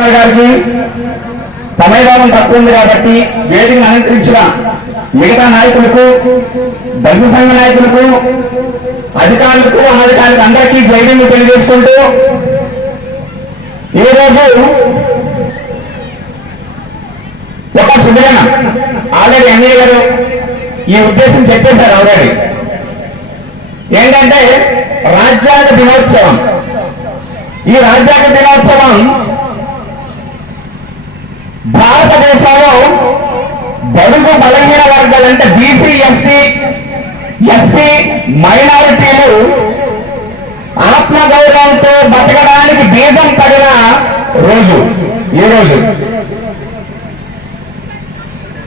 కుమార్ గారికి సమయభావం తక్కువ ఉంది కాబట్టి వేదికను అలంకరించిన మిగతా నాయకులకు, దళిత సంఘ నాయకులకు, అధికారులకు, అనధికారులకు అందరికీ జైలు తెలియజేసుకుంటూ ఈరోజు ఒక శుభదినం. ఆల్రెడీ ఎన్ఏ గారు ఈ ఉద్దేశం చెప్పేశారు. ఆల్రెడీ ఏంటంటే రాజ్యాంగ దినోత్సవం. ఈ రాజ్యాంగ దినోత్సవం భారతదేశంలో బడుగు బలహీన వర్గాలంటే బీసీ, ఎస్సీ మైనారిటీలు ఆత్మగౌరవంతో బతకడానికి బీజం పడిన రోజు ఈ రోజు.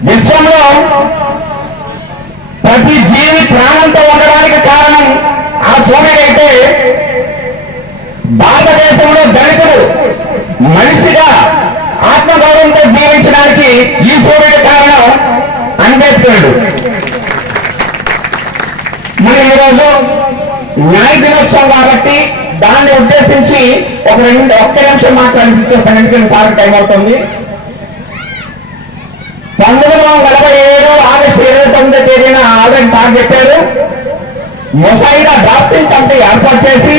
విశ్వంలో ప్రతి జీవి ప్రాణంతో ఉండడానికి కారణం ఆ సూర్యుడైతే భారతదేశంలో దళితుడు మనిషిగా ఆత్మగౌరవంతో జీవించడానికి ఈ సూర్యుడి కారణం అంబేద్కరుడు. మనం ఈరోజు న్యాయ దినోత్సవం కాబట్టి దాన్ని ఉద్దేశించి ఒక్క నిమిషం మాట్లాడిస్తాను, ఎందుకంటే సార్ టైం అవుతుంది. 1947 ఆగస్టు 29వ తేదీన ఆల్రెడీ సార్ చెప్పారు, ముసాయిదా డ్రాఫ్టింగ్ కమిటీ ఏర్పాటు చేసి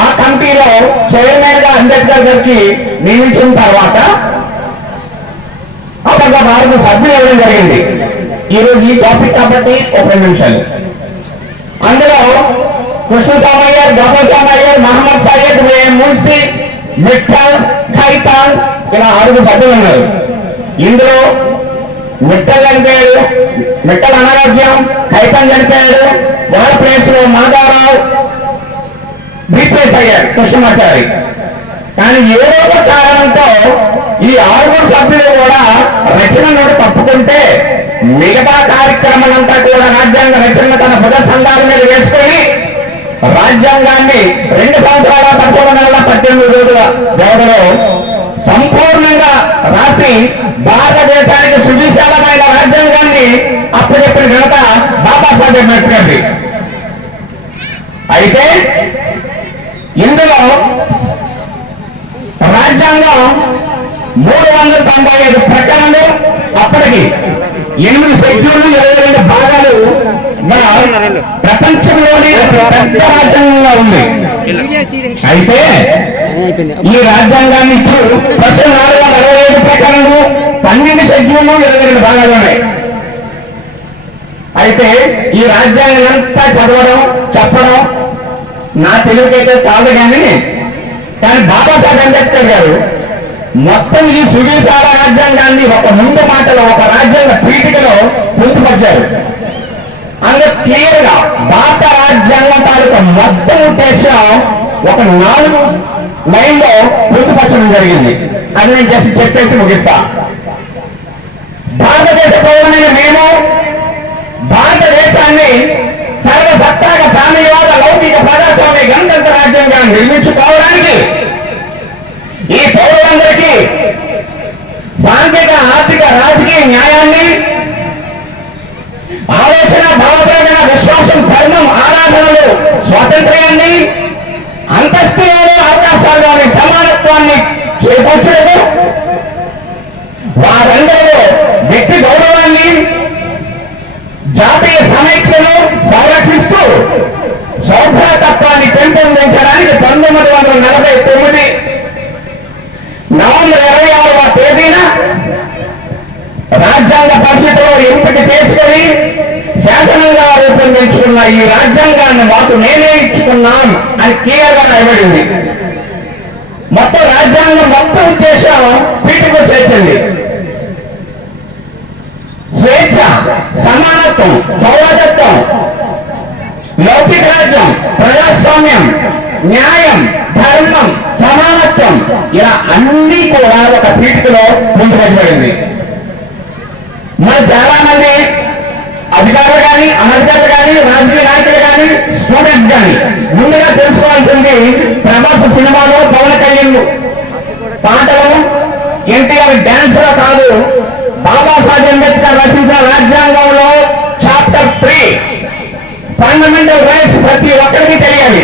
ఆ కమిటీలో చైర్మన్ గా అంబేద్కర్ గారికి నియమించిన తర్వాత అప్పట్లో 4 సభ్యులు ఇవ్వడం జరిగింది. ఈరోజు ఈ టాపిక్ కాబట్టి ఒక 2 నిమిషాలు. అందులో కృష్ణ సామయ్యర్, గబ్బర్ సామయ్యర్, మహమ్మద్ సయ్యద్, మున్సి, మిట్టల్, ఖైతాన్ ఇలా 6 సభ్యులు ఉన్నారు. ఇందులో మిట్టల్ చనిపోయాడు, మిట్టల్ అనారోగ్యం, ఖైతాన్ చనిపోయాడు. వాళ్ళ ప్లేస్ లో మాధవరావు రీప్లేస్ అయ్యారు కృష్ణమాచారి. కానీ ఏదో ఒక కారణంతో ఈ 6 సభ్యులు కూడా రచన నుండి తప్పుకుంటే మిగతా కార్యక్రమాలంతా కూడా రాజ్యాంగ రచన తన భుజ సంఘాల మీద వేసుకొని రాజ్యాంగాన్ని 2 సంవత్సరాల 11 నెలల 18 రోజుల వ్యవధిలో సంపూర్ణంగా రాసి భారతదేశానికి సువిశాలమైన రాజ్యాంగాన్ని అప్పచెప్పిన ఘనత బాబాసాహెబ్ అంబేద్కర్ది. అయితే ఇందులో రాజ్యాంగం 395 ప్రకరణలు, అప్పటికి 8 షెడ్యూళ్లు, 22 భాగాలు ప్రపంచంలోనే పెద్ద రాజ్యాంగంగా ఉంది. అయితే ఈ రాజ్యాంగాన్ని ఇప్పుడు ప్రస్తుతం 465 ప్రకరణలు, 12 షెడ్యూళ్లు, 22 భాగాలు ఉన్నాయి. అయితే ఈ రాజ్యాంగం అంతా చదవడం, చెప్పడం నా తెలుగుకైతే చాలు. కానీ బాబాసాహెబ్ అంబేద్కర్ గారు మొత్తం ఈ సువిశాల రాజ్యాంగాన్ని ఒక ముందు మాటలో, ఒక రాజ్యాంగ పీఠికలో పొందుపరిచారు. అందులో క్లియర్ గా భారత రాజ్యాంగం తాలూకా మొత్తం ఉద్దేశం ఒక 4 లైన్లో పొందుపరచడం జరిగింది. అది నేను జస్ట్ చెప్పేసి ముగిస్తా. భారతదేశ పౌరులైన మేము భారతదేశాన్ని సర్వసత్తాక సామ్యవాద లౌకిక ప్రజాస్వామ్య గణతంత్ర రాజ్యాంగాన్ని నిర్మించుకోవడానికి ఈ పౌరులందరికీ సాంఘిక, ఆర్థిక, రాజకీయ న్యాయాన్ని, ఆలోచన, భావప్రకటన, విశ్వాసం, ధర్మం, ఆరాధనలు, స్వాతంత్ర్యాన్ని, అంతస్తులోని అవకాశాల్లోని సమానత్వాన్ని చేకూర్చడం, వారందరిలో వ్యక్తి గౌరవాన్ని, జాతీయ సమైక్యను సంరక్షిస్తూ సౌభ్రతత్వాన్ని పెంపొందించడానికి 1949 నవంబర్ 26వ తేదీన రాజ్యాంగ పరిషత్తులో ఎంపిక చేసుకుని శాసనంగా రూపొందించుకున్న ఈ రాజ్యాంగాన్ని మాకు నేనే ఇచ్చుకున్నాం అని క్లియర్ గా రాయబడింది. మొత్తం రాజ్యాంగం మొత్తం ఉద్దేశం పీఠకు చేర్చింది. స్వేచ్ఛ, సమానత్వం, సౌరదత్వం, లౌకిక రాజ్యం, ప్రజాస్వామ్యం, న్యాయం, ధర్మం, సమానత్వం ఇలా అన్ని కూడా ఒక పీఠికలో పొందుపరచబడింది. మరి చాలా మంది అధికారులు కానీ, అనధికారులు కానీ, రాజకీయ నాయకులు కానీ, స్టూడెంట్స్ కానీ ముందుగా తెలుసుకోవాల్సింది ప్రభాస్ సినిమాలో పవన్ కళ్యాణ్ పాటలు, ఎన్టీఆర్ డాన్స్ లో కాదు, బాబాసాహెబ్ అంబేద్కర్ రచించిన రాజ్యాంగంలో చాప్టర్ 3 ఫండమెంటల్ రైట్స్ ప్రతి ఒక్కరికి తెలియాలి.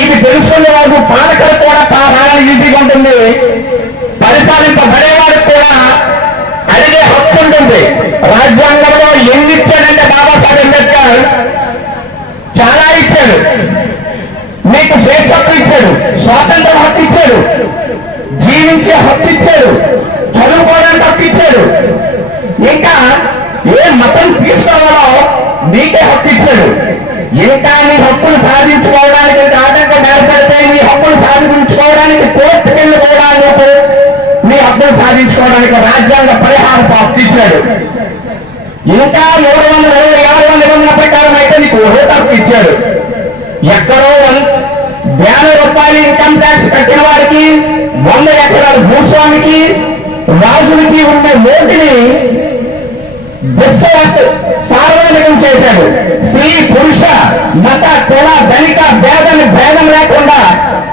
ఇది తెలుసుకునే రోజు పాలకులు కూడా రాయాలి ఈజీగా ఉంటుంది. మీకే హక్కు ఇచ్చాడు. ఇంకా మీ హక్కులు సాధించుకోవడానికి ఆటంకం ఏర్పడితే మీ హక్కులు సాధించుకోవడానికి కోర్టుకు వెళ్ళిపోవడానికి మీ హక్కులు సాధించుకోవడానికి రాజ్యాంగ పరిహార హక్కు ఇచ్చాడు. ఇంకా 326వ నిబంధన ప్రకారం అయితే నీకు ఓటు హక్కు ఇచ్చాడు. ఎక్కడో 1,000 రూపాయలు ఇన్కమ్ ట్యాక్స్ కట్టిన వారికి 100 ఎకరాల భూస్వామికి రాజులకి ఉండే ఓటుని సార్వజనికం చేశాడు. స్త్రీ పురుష మత కుల ధనిక భేదం లేకుండా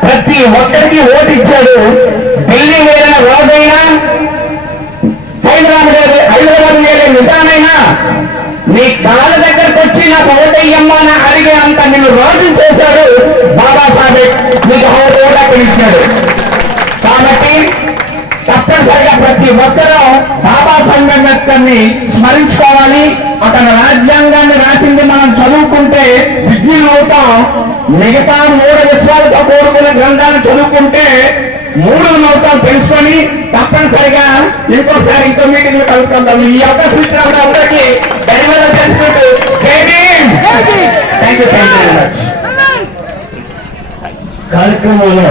ప్రతి ఒక్కరికి ఓటు ఇచ్చాడు. ఢిల్లీ వెళ్ళిన రోజైనా హైదరాబాద్ వెళ్ళే నిజామైనా నీ కాళ్ళ దగ్గరకు వచ్చి నాకు ఓటయ్యమ్మా అని అడిగే అంత నిన్ను రాజు చేశాడు బాబాసాహెబ్. నీకు ఓటు ఇచ్చాడు. కాబట్టి తప్పనిసరిగా ప్రతి ఒక్కరూ బాబాసాహెబ్ అంబేద్కర్ని స్మరించుకోవాలి. అతని రాజ్యాంగాన్ని రాసింది మనం చదువుకుంటే విజ్ఞులు అవుతాం. మిగతా 3 విశ్వాలతో కోరుకునే గ్రంథాలను చదువుకుంటే 3 అవుతాం తెలుసుకొని తప్పనిసరిగా ఇంకోసారి ఇంకో మీటింగ్ లో కలుసుకుంటాం. ఈ అవకాశం ఇచ్చిన అందరికీ ధన్యవాదాలు తెలుసుకుంటూ జై Bhim. Thank you very much. కార్యక్రమంలో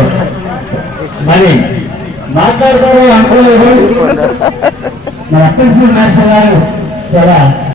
మరి మాట్లాడతారు అనుకోలేదు. మన అప్పల్ శ్రీ మాస్టర్ గారు చాలా